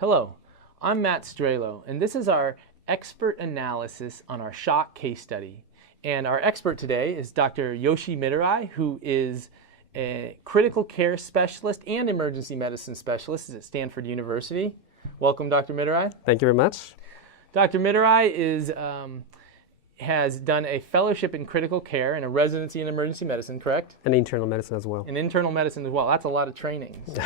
Hello, I'm Matt Strelo, and this is our expert analysis on our shock case study. And our expert today is Dr. Yoshi Mitarai, who is a critical care specialist and emergency medicine specialist at Stanford University. Welcome, Dr. Mitarai. Thank you very much. Dr. Mitarai has done a fellowship in critical care and a residency in emergency medicine, correct? And internal medicine as well. And internal medicine as well. That's a lot of training. So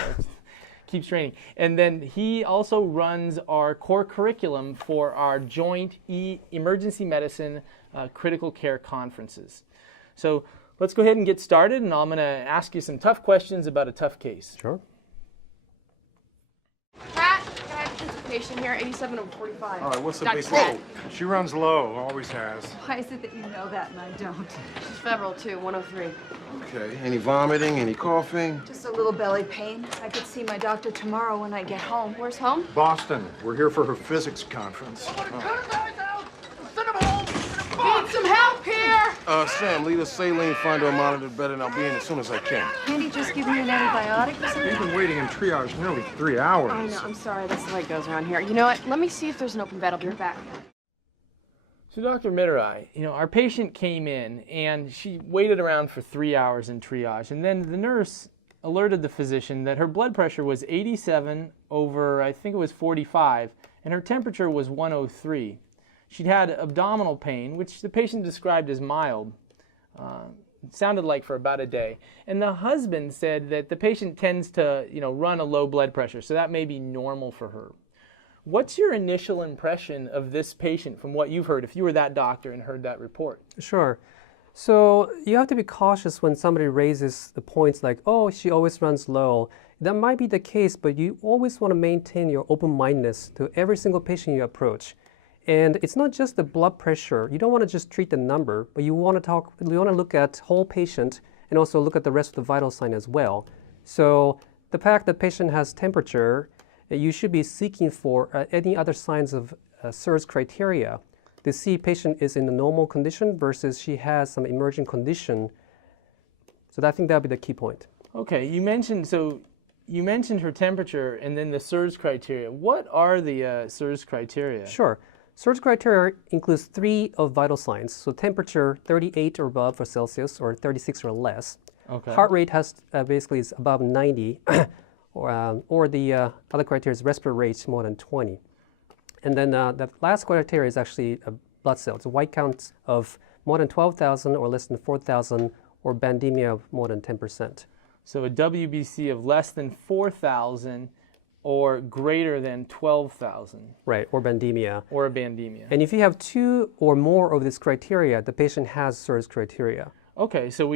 keeps training. And then he also runs our core curriculum for our joint emergency medicine critical care conferences. So let's go ahead and get started, and I'm going to ask you some tough questions about a tough case. Sure. Pat, can I have a patient here, 87 over 45? All right, what's the Dr. basic? Pat. She runs low, always has. Why is it that you know that and I don't? She's febrile too, 103. Okay, any vomiting, any coughing? Just a little belly pain. I could see my doctor tomorrow when I get home. Where's home? Boston, we're here for her physics conference. Need some help here! Sam, leave the saline, find her a monitored bed, and I'll be in as soon as I can. Can't he just give me an antibiotic or something? We've been waiting in triage nearly 3 hours. I know, I'm sorry, that's the way it goes around here. You know what? Let me see if there's an open bed. I'll be right back. So Dr. Mitarai, our patient came in and she waited around for 3 hours in triage, and then the nurse alerted the physician that her blood pressure was 87 over, I think it was 45, and her temperature was 103. She'd had abdominal pain, which the patient described as mild. It sounded like for about a day. And the husband said that the patient tends to, run a low blood pressure, so that may be normal for her. What's your initial impression of this patient from what you've heard, if you were that doctor and heard that report? Sure. So you have to be cautious when somebody raises the points like, oh, she always runs low. That might be the case, but you always want to maintain your open-mindedness to every single patient you approach. And it's not just the blood pressure. You don't want to just treat the number, but you want to look at whole patient and also look at the rest of the vital sign as well. So the fact that patient has temperature, you should be seeking for any other signs of SIRS criteria to see patient is in a normal condition versus she has some emerging condition. So I think that would be the key point. Okay, you mentioned her temperature and then the SIRS criteria. What are the SIRS criteria? Sure. SIRS criteria includes 3 of vital signs. So temperature 38 or above for Celsius or 36 or less. Okay. Heart rate has basically is above 90. Or the other criteria is respiratory rate more than 20. And then the last criteria is actually blood cells, a white count of more than 12,000 or less than 4,000, or bandemia of more than 10%. So a WBC of less than 4,000 or greater than 12,000. Right, or bandemia. Or a bandemia. And if you have 2 or more of this criteria, the patient has SIRS criteria. Okay, so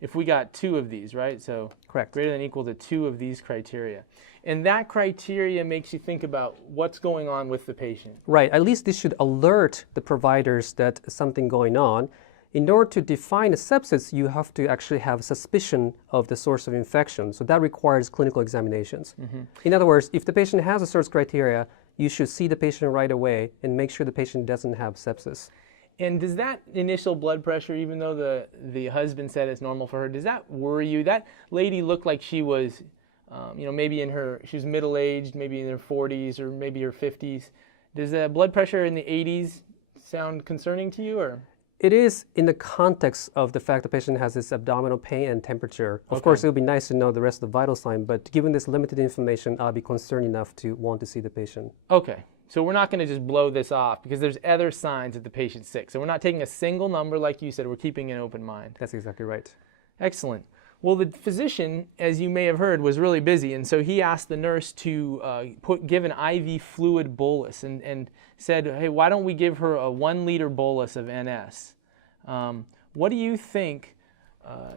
if we got 2 of these, right? So correct. Greater than or equal to 2 of these criteria. And that criteria makes you think about what's going on with the patient. Right, at least this should alert the providers that something going on. In order to define a sepsis, you have to actually have suspicion of the source of infection. So that requires clinical examinations. Mm-hmm. In other words, if the patient has a SIRS criteria, you should see the patient right away and make sure the patient doesn't have sepsis. And does that initial blood pressure, even though the husband said it's normal for her, does that worry you? That lady looked like she was, maybe she was middle-aged, maybe in her 40s or maybe her 50s. Does the blood pressure in the 80s sound concerning to you, or? It is in the context of the fact the patient has this abdominal pain and temperature. Of course, it would be nice to know the rest of the vital sign, but given this limited information, I'll be concerned enough to want to see the patient. Okay. So we're not going to just blow this off because there's other signs that the patient's sick. So we're not taking a single number like you said. We're keeping an open mind. That's exactly right. Excellent. Well, the physician, as you may have heard, was really busy, and so he asked the nurse to give an IV fluid bolus and said, hey, why don't we give her a 1-liter bolus of NS? What do you think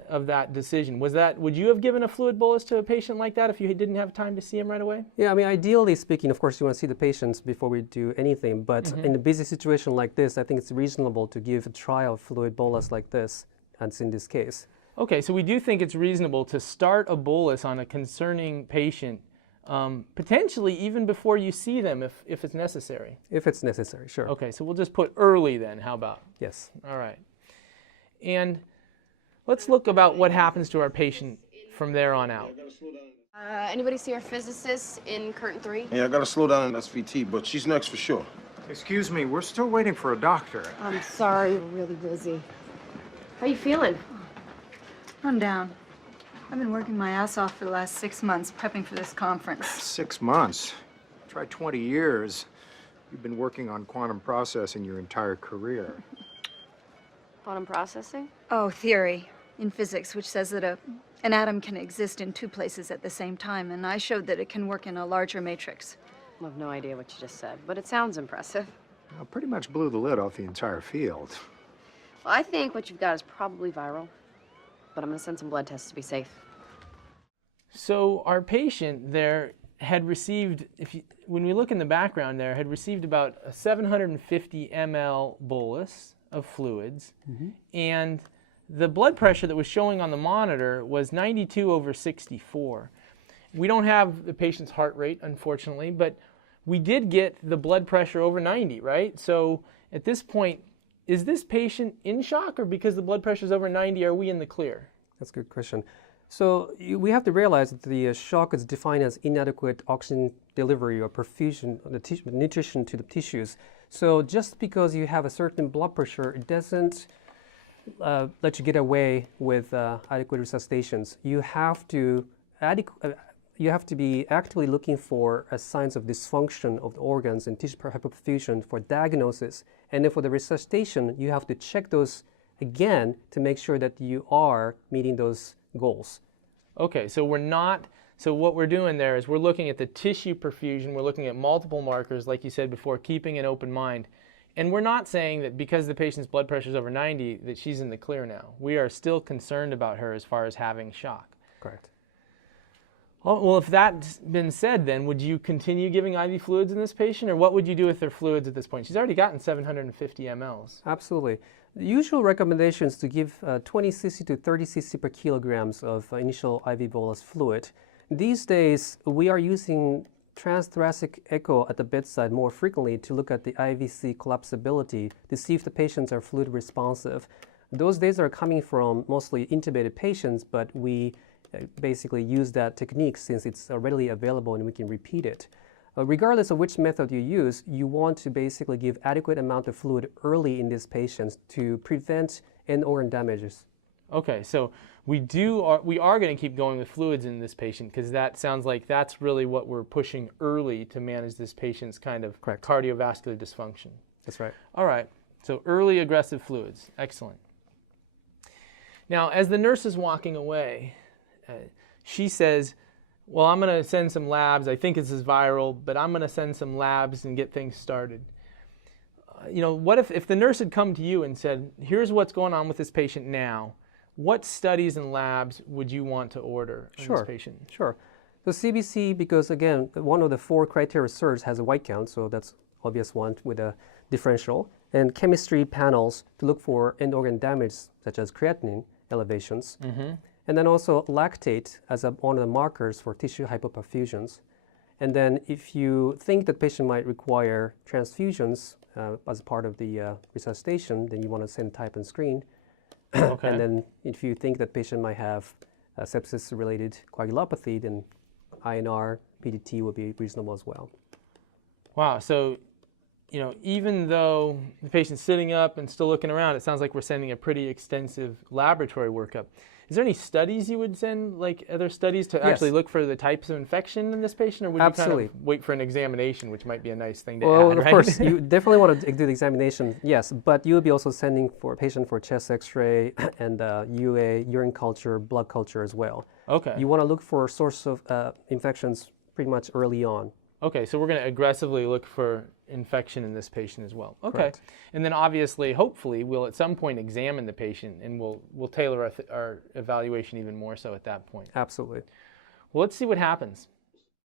of that decision? Would you have given a fluid bolus to a patient like that if you didn't have time to see him right away? Yeah, I mean, ideally speaking, of course, you want to see the patients before we do anything, but in a busy situation like this, I think it's reasonable to give a trial fluid bolus like this, as in this case. Okay, so we do think it's reasonable to start a bolus on a concerning patient, potentially even before you see them if it's necessary. If it's necessary, sure. Okay, so we'll just put early then, how about? Yes. All right. And let's look about what happens to our patient from there on out. Anybody see our physicist in curtain 3? Yeah, I gotta slow down in SVT, but she's next for sure. Excuse me, we're still waiting for a doctor. I'm sorry, we're really busy. How you feeling? Run down. I've been working my ass off for the last 6 months prepping for this conference. 6 months. Try 20 years. You've been working on quantum processing your entire career. Quantum processing? Oh, theory in physics, which says that an atom can exist in 2 places at the same time, and I showed that it can work in a larger matrix. I have no idea what you just said, but it sounds impressive. Well, pretty much blew the lid off the entire field. Well, I think what you've got is probably viral, but I'm gonna send some blood tests to be safe. So our patient there had received, when we look in the background there, had received about a 750 ml bolus of fluids, and the blood pressure that was showing on the monitor was 92/64. We don't have the patient's heart rate, unfortunately, but we did get the blood pressure over 90, right? So at this point, is this patient in shock, or because the blood pressure is over 90, are we in the clear? That's a good question. So we have to realize that the shock is defined as inadequate oxygen delivery or perfusion of the nutrition to the tissues. So just because you have a certain blood pressure, it doesn't let you get away with adequate resuscitations. You have to be actively looking for signs of dysfunction of the organs and tissue hypoperfusion for diagnosis. And then for the resuscitation, you have to check those again to make sure that you are meeting those goals. Okay, so what we're doing there is we're looking at the tissue perfusion, we're looking at multiple markers, like you said before, keeping an open mind. And we're not saying that because the patient's blood pressure is over 90 that she's in the clear now. We are still concerned about her as far as having shock. Correct. Well, if that's been said, then would you continue giving IV fluids in this patient, or what would you do with their fluids at this point? She's already gotten 750 mLs. Absolutely. The usual recommendation is to give 20 cc to 30 cc per kilograms of initial IV bolus fluid. These days, we are using transthoracic echo at the bedside more frequently to look at the IVC collapsibility to see if the patients are fluid responsive. Those data are coming from mostly intubated patients, but we basically use that technique since it's readily available and we can repeat it. Regardless of which method you use, you want to basically give adequate amount of fluid early in these patients to prevent end organ damages. Okay, so we are going to keep going with fluids in this patient because that sounds like that's really what we're pushing early to manage this patient's kind of cardiovascular dysfunction. That's right. All right, so early aggressive fluids, excellent. Now, as the nurse is walking away, she says, well, I'm going to send some labs. I think this is viral, but I'm going to send some labs and get things started. What if the nurse had come to you and said, here's what's going on with this patient now, what studies and labs would you want to order on this patient? Sure. So CBC, because again, one of the 4 criteria surge has a white count, so that's obvious one with a differential, and chemistry panels to look for end organ damage, such as creatinine elevations. And then also lactate as one of the markers for tissue hypoperfusions. And then if you think that patient might require transfusions as part of the resuscitation, then you want to send type and screen. Okay. And then if you think that patient might have sepsis-related coagulopathy, then INR, PDT will be reasonable as well. Wow, so even though the patient's sitting up and still looking around, it sounds like we're sending a pretty extensive laboratory workup. Is there any studies you would send, like other studies to actually look for the types of infection in this patient, or would you kind of wait for an examination, which might be a nice thing to add, Well, of right? course, you definitely want to do the examination, yes, but you will be also sending for a patient for chest x-ray and UA, urine culture, blood culture as well. Okay. You want to look for a source of infections pretty much early on. Okay, so we're going to aggressively look for infection in this patient as well. Okay. Correct. And then obviously, hopefully, we'll at some point examine the patient and we'll tailor our evaluation even more so at that point. Absolutely. Well, let's see what happens.